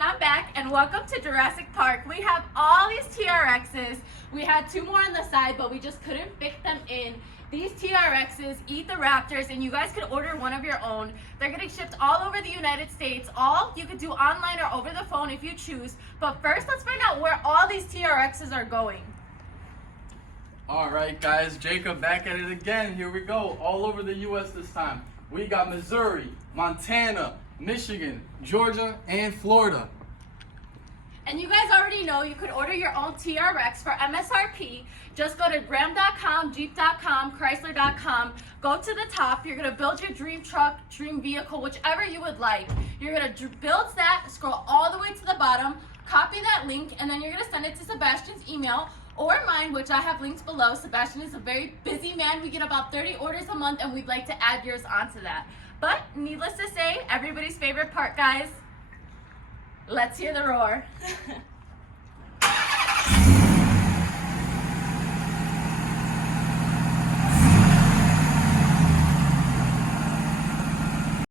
and I'm back, and welcome to Jurassic Park. We have all these TRXs. We had two more on the side, but we just couldn't fit them in. These TRXs eat the raptors, and you guys could order one of your own. They're getting shipped all over the United States. All you could do online or over the phone if you choose. But first, let's find out where all these TRXs are going. All right, guys, Jacob back at it again. Here we go, all over the U.S. this time. We got Missouri, Montana, Michigan, Georgia, and Florida. And you guys already know you could order your own TRX for MSRP. Just go to ram.com, jeep.com, chrysler.com. Go to the top. You're going to build your dream truck, dream vehicle, whichever you would like. You're going to build that, scroll all the way to the bottom, copy that link, and then you're going to send it to Sebastian's email or mine, which I have links below. Sebastian is a very busy man. We get about 30 orders a month, and we'd like to add yours onto that. But needless to say, everybody's favorite part, guys, let's hear the roar.